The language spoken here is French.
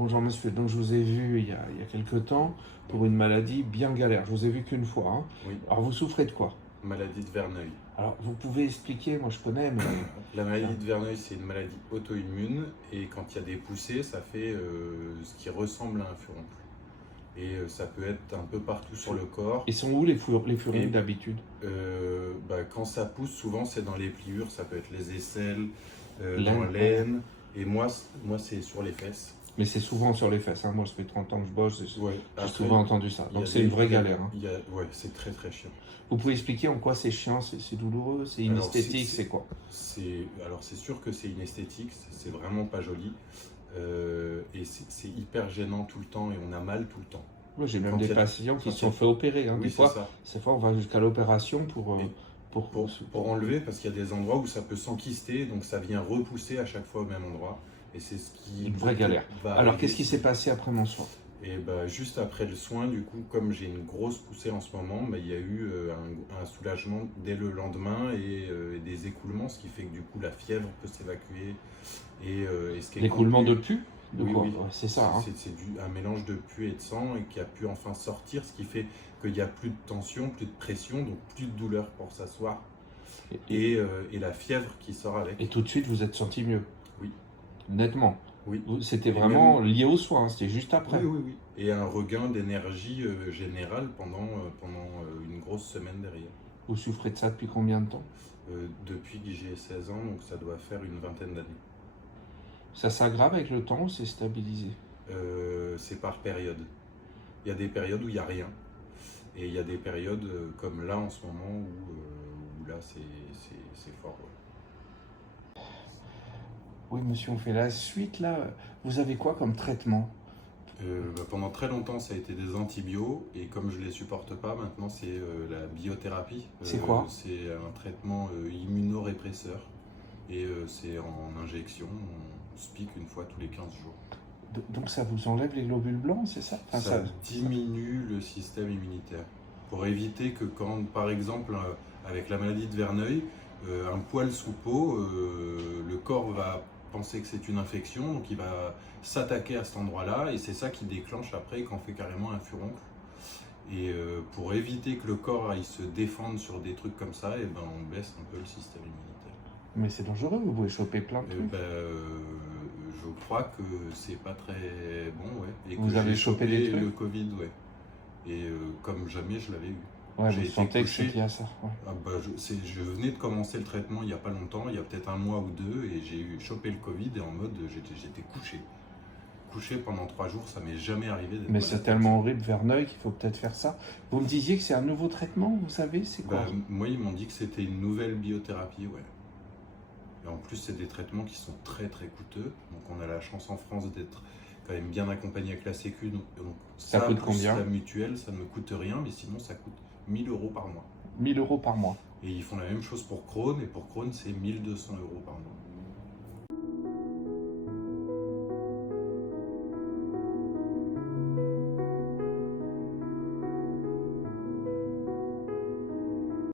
Bonjour monsieur, donc je vous ai vu il y a quelques temps pour une maladie bien galère. Je vous ai vu qu'une fois, hein. Oui, Alors vous souffrez de quoi? maladie de Verneuil. Alors vous pouvez expliquer, moi je connais, mais La maladie de Verneuil, c'est une maladie auto-immune et quand il y a des poussées, ça fait ce qui ressemble à un furoncle. Et ça peut être un peu partout sur le corps. ils sont où les furoncles Et d'habitude? quand ça pousse, souvent c'est dans les pliures, ça peut être les aisselles, dans L'aine, ouais. l'aine. Et moi c'est sur les fesses. Mais c'est souvent sur les fesses, hein. Moi ça fait 30 ans que je bosse, Ouais. j'ai Après, souvent entendu ça. il y Donc a c'est une vraie il y a- galère, hein. ouais, c'est très très chiant. Vous pouvez expliquer en quoi c'est chiant, c'est douloureux, c'est Alors, inesthétique, c'est quoi? alors c'est sûr que c'est inesthétique, c'est vraiment pas joli. Et c'est hyper gênant tout le temps et on a mal tout le temps. Moi j'ai même Quand des il y a- patients qui quand se il y sont a- fait opérer, hein. Oui, c'est ça. Des fois on va jusqu'à l'opération Et pour, pour enlever, parce qu'il y a des endroits où ça peut s'enquister, donc ça vient repousser à chaque fois au même endroit. Et c'est ce qui une vraie galère. va Alors arriver qu'est-ce qui s'est passé après mon soin? Et bah, juste après le soin, du coup, comme j'ai une grosse poussée en ce moment, bah, il y a eu un soulagement dès le lendemain et des écoulements, ce qui fait que du coup la fièvre peut s'évacuer. Et ce qui est L'écoulement de contenu- pus? De Oui, quoi? oui. Ouais, c'est ça, hein. C'est un mélange de pus et de sang et qui a pu enfin sortir, ce qui fait qu'il n'y a plus de tension, plus de pression, donc plus de douleur pour s'asseoir et la fièvre qui sort Et avec. tout de suite, vous êtes senti mieux, Oui, nettement. oui. C'était Et vraiment même- lié au soin, c'était juste Oui, après. oui, oui. Et un regain d'énergie générale pendant une grosse semaine derrière. Vous souffrez de ça depuis combien de temps? Depuis que j'ai 16 ans, donc ça doit faire une vingtaine d'années. Ça s'aggrave avec le temps ou c'est stabilisé? C'est par période. Il y a des périodes où il n'y a rien. Et il y a des périodes comme là en ce moment où là c'est fort. Ouais. Oui, monsieur, on fait la suite là. Vous avez quoi comme traitement? Pendant très longtemps ça a été des antibiotiques et comme je les supporte pas maintenant c'est la biothérapie. C'est quoi? C'est un traitement immunorépresseur et c'est en injection, on se pique une fois tous les 15 jours. Donc ça vous enlève les globules blancs, c'est ça? Enfin, Ça diminue le système immunitaire. Pour éviter que quand, par exemple, avec la maladie de Verneuil, un poil sous peau, le corps va penser que c'est une infection, donc il va s'attaquer à cet endroit-là, et c'est ça qui déclenche après quand on fait carrément un furoncle. Et pour éviter que le corps aille se défendre sur des trucs comme ça, et ben on baisse un peu le système immunitaire. Mais c'est dangereux, vous pouvez choper plein de Et trucs. je crois que c'est pas très bon, ouais. Et Vous que avez j'ai chopé des trucs? le Covid, ouais. Et comme jamais je l'avais eu. Ouais, J'ai vous été sentez que couché. c'est lié à ça. Ouais. Ah bah, je venais de commencer le traitement il n'y a pas longtemps, il y a peut-être un mois ou deux, et j'ai chopé le Covid et en mode j'étais couché. Couché pendant 3 jours, ça m'est jamais arrivé d'être Mais malade. c'est tellement horrible, Verneuil, qu'il faut peut-être faire ça. Vous me disiez que c'est un nouveau traitement, vous savez, c'est quoi? Bah, moi, ils m'ont dit que c'était une nouvelle biothérapie, ouais. Et en plus, c'est des traitements qui sont très très coûteux. Donc on a la chance en France d'être quand même bien accompagné avec la Sécu. Donc Ça coûte plus combien? la mutuelle, ça ne me coûte rien, mais sinon ça coûte 1000 euros par mois. 1000 € par mois. Et ils font la même chose pour Crohn, et pour Crohn, c'est 1200 euros par mois.